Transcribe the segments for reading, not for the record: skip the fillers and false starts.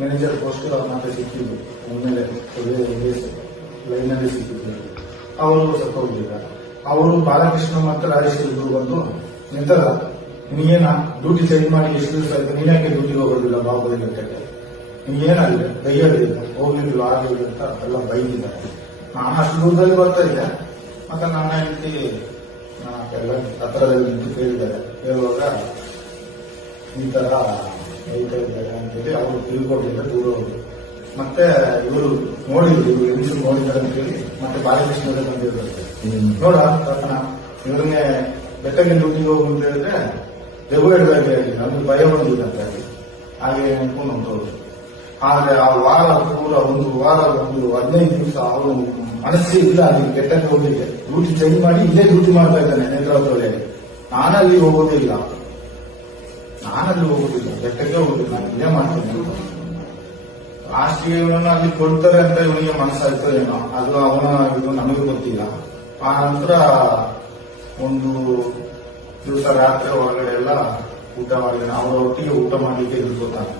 Manager post ಮತ್ತೆ ಸಿಕ್ಕಿದ್ದು ಒಮ್ಮೆಲೆ ಲೈನಲ್ಲಿ ಸಿಕ್ಕಿದ್ರು. ಅವರು ಸ್ವಲ್ಪ ಹೋಗಿಲ್ಲ. ಅವರು ಬಾಲಕೃಷ್ಣ ಮತ್ತು ರಾಜೇಶ್ವರಿ ಇಬ್ರು ಬಂದು ನಿಂತಲ್ಲ, ನೀನೇನ ಡ್ಯೂಟಿ ಚೇಂಜ್ ಮಾಡಿ ಎಷ್ಟು ದಿವಸ ಆಯ್ತು, ನೀನ್ಯಾಕೆ ಡ್ಯೂಟಿಗೆ ಹೋಗೋದಿಲ್ಲ ಬಾಬುದಲ್ಲಿ ಗಂಟೆಗೆ, ನೀನೇನಾಗಿದೆ ಬೈಯೋದಿಲ್ಲ, ಹೋಗ್ಲಿಲ್ಲ ಆಗಲಿಲ್ಲ ಅಂತ ಎಲ್ಲ ಬೈದಿದ್ದಾರೆ. ನಾನು ಅಷ್ಟು ದೂರದಲ್ಲಿ ಬರ್ತಾ ಇದ್ದೆ. ಮತ್ತೆ ನನ್ನ ಹೆಂಡತಿ ಎಲ್ಲ ಹತ್ರದಲ್ಲಿ ನಿಂತು ಕೇಳಿದ್ದಾರೆ. ಹೇಳುವಾಗ ಈ ತರ ಹೇಳ್ತಾ ಇದ್ದಾರೆ ಅಂತೇಳಿ ಅವರು ತಿಳ್ಕೊಂಡಿಲ್ಲ, ದೂರ ಹೋಗಿ ಮತ್ತೆ ಇವರು ನೋಡಿದ್ರು, ಇವರು ಹೆಂಗಸರು ನೋಡಿದ್ದಾರೆ ಅಂತ ಹೇಳಿ ಮತ್ತೆ ಬಾಲಕೃಷ್ಣರೇ ಬಂದಿರ್ತಾರೆ. ನೋಡ ತಪ್ಪನ ಇವ್ರನ್ನೇ ಬೆಟ್ಟಗೆ ಡ್ಯೂಟಿಗೆ ಹೋಗು ಅಂತ ಹೇಳಿದ್ರೆ ದೆವ್ವಡ್ದಾಗೆ ನಮ್ಗೆ ಭಯ ಬಂದಿಲ್ಲ ಅಂತ ಹೇಳಿ ಹಾಗೆ ಅನ್ಕೊಂಡು ಹೊಂಟೋದು. ಆದ್ರೆ ಆ ವಾರ ಪೂರ ಒಂದು 15 ದಿವಸ ಅವನು ಮನಸ್ಸೇ ಇಲ್ಲ ಅಲ್ಲಿ ಬೆಟ್ಟಕ್ಕೆ ಹೋಗಿದ್ದೆ. ಡ್ಯೂಟಿ ಚೇಂಜ್ ಮಾಡಿ ಇಲ್ಲೇ ಡ್ಯೂಟಿ ಮಾಡ್ತಾ ಇದ್ದಾನೆ ನೇತ್ರಾವತಿಯಲ್ಲಿ. ನಾನಲ್ಲಿ ಹೋಗೋದಿಲ್ಲ, ಬೆಟ್ಟಕ್ಕೆ ಹೋಗುದಿಲ್ಲ, ನಾನು ಇಲ್ಲೇ ಮಾಡ್ತೇನೆ. ಲಾಸ್ಟ್ಗೆ ಇವನನ್ನು ಅಲ್ಲಿ ಕೊಡ್ತಾರೆ ಅಂತ ಇವನಿಗೆ ಮನಸ್ಸಾಯ್ತು ಏನೋ, ಅದು ಅವನ ಇದು ನಮಗೆ ಗೊತ್ತಿಲ್ಲ. ಆ ನಂತರ ಒಂದು ದಿವಸ ರಾತ್ರಿ ಹೊರಗಡೆ ಎಲ್ಲ ಊಟ ಮಾಡಿದ್ದಾನೆ. ಅವರ ಒಟ್ಟಿಗೆ ಊಟ ಮಾಡಲಿಕ್ಕೆ ಇರ್ಬೋತಾನೆ,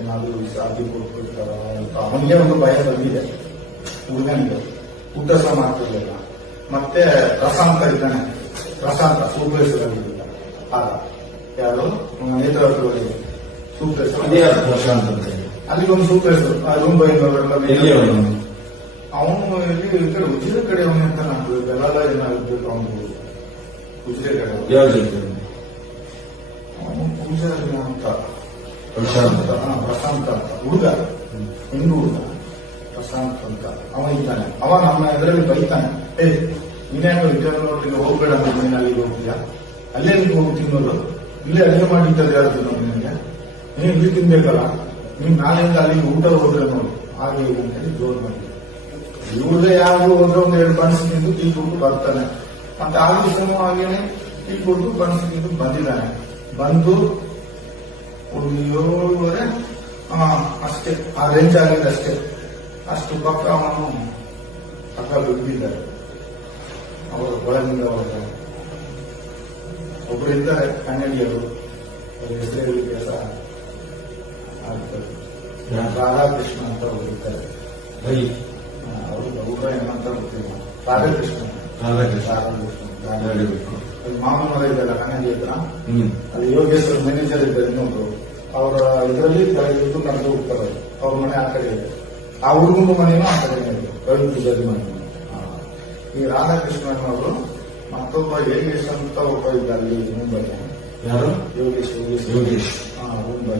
ಏನಾದ್ರು ಸಾಧಿ ಕೊಟ್ಬಿಡ್ತಾರ ಅಂತ ಅವನಿಗೆ ಒಂದು ಭಯ ಬಂದಿದೆ. ಹುಡುಗನಿಗೆ ಊಟ ಸಹ ಮಾಡ್ತಿರ್ಲಿಲ್ಲ. ಮತ್ತೆ ಪ್ರಶಾಂತ ಇದ್ದಾನೆ, ಪ್ರಶಾಂತ ಸೂಪರ್ವೈಸರ್ ಆಗ ಯಾರು ನೇತ್ರಾವತಿ ಸೂಪರ್ವೈಸರ್ ಪ್ರಶಾಂತ್ ಅಂತ ಅಲ್ಲಿಗೊಂದು ಸೂಪರ್ವೈಸರ್ ರೂಮ್ ಬೈ ಅವನು ಇಲ್ಲಿ ಈ ಕಡೆ ಉಜಿರೆ ಕಡೆ ಅವನು ಅಂತ ನಾನು ಬೆಲ್ಲ ಏನಾಗಬೇಕು. ಅವನು ಉಜಿರೆ ಕಡೆ ಅವನು ಪೂಜಾರಿ ಅಂತ ಪ್ರಶಾಂತ ಅಂತ ಹುಡುಗ, ಹೆಣ್ಣು ಹುಡುಗ ಪ್ರಶಾಂತ್ ಅಂತ ಅವ ಇದ್ದಾನೆ. ಅವ ನಮ್ಮ ಇದರಲ್ಲಿ ಬೈತಾನೆ, ನೀನೇನು ವಿದ್ಯಾರ್ಥಿಗಳಿಗೆ ಹೋಗ್ಬೇಡ ಅಂತ, ನೀನು ಅಲ್ಲಿಗೆ ಹೋಗ್ತೀಯಾ, ಅಲ್ಲೇ ನೀವು ಹೋಗಿ ತಿನ್ನೋದು, ಇಲ್ಲೇ ಅಡುಗೆ ಮಾಡಿದ್ದದ್ದು ಯಾರು ತಿನ್ನೋದು, ನಿನಗೆ ನೀನು ಇಲ್ಲಿ ತಿನ್ಬೇಕಲ್ಲ, ನೀನ್ ನಾಳೆಯಿಂದ ಅಲ್ಲಿಗೆ ಊಟ ಹೋದ್ರೆ ನೋಡಿ ಹಾಗೆ ಹೀಗೆ ಅಂತೇಳಿ ಜೋರ್ ಮಾಡಿ ಇವ್ರದೇ ಯಾರು ಹೋದ್ರೆ ಒಂದು 2 ಬಣ್ಸ್ ತಿಂದು ಟೀ ಕುಡ್ದು ಬರ್ತಾನೆ. ಮತ್ತೆ ಆ ದಿವಸನೂ ಹಾಗೇನೆ ಟೀ ಕುಡ್ದು ಬಣ್ಸ್ ತಿಂದು ಬಂದಿದ್ದಾನೆ. ಬಂದು ಒಂದು 7:30 ಅಷ್ಟೇ, ಆ ರೇಂಜ್ ಆಗಿದೆ ಅಷ್ಟೇ. ಅಷ್ಟು ಪಕ್ಕ ಅವನು ಪಕ್ಕ ಬಿದ್ದಿದ್ದಾರೆ. ಅವರು ಒಳಗಿಂದ ಹೊರಗೆ ಒಬ್ರು ಇದ್ದಾರೆ ಕನ್ನಡಿಯರು, ಅವ್ರ ಹೆಸರು ಹೇಳಲಿಕ್ಕೆ ಸಹ ಆಗ್ತದೆ. ರಾಧಾಕೃಷ್ಣ ಅಂತ ಅವರು ಇದ್ದಾರೆ. ಅವರು ಗೌಡ್ರ ಏನಂತ ಗೊತ್ತಿಲ್ಲ. ರಾಧಾಕೃಷ್ಣ ಮಾಮನವರ ಇದೆಲ್ಲ ಕನ್ನಡಿ ಹತ್ರ, ಅಲ್ಲಿ ಯೋಗೇಶ್ವರ ಮ್ಯಾನೇಜರ್ ಇದ್ದಾರೆ ಇನ್ನೊಬ್ರು. ಅವರ ಇದರಲ್ಲಿ ಬೆಳಗ್ಗೆ ನಡೆದು ಹೋಗ್ತಾರೆ. ಅವ್ರ ಮನೆ ಆ ಕಡೆ ಇದೆ, ಆ ಹುಡುಗನ ಮನೆಯೂ ಆ ಕಡೆ ಇದೆ, ರವಿ ಪೂಜಾರಿ ಮನೆ. ಈ ರಾಧಾಕೃಷ್ಣನ್ ಅವರು ಮತ್ತೊಬ್ಬ ಯೋಗೇಶ್ ಅಂತ ಒಬ್ಬ ಇದ್ದ ಅಲ್ಲಿ ಮುಂಬೈ. ಯಾರು? ಯೋಗೇಶ್ ಯೋಗೇಶ್ ಮುಂಬೈ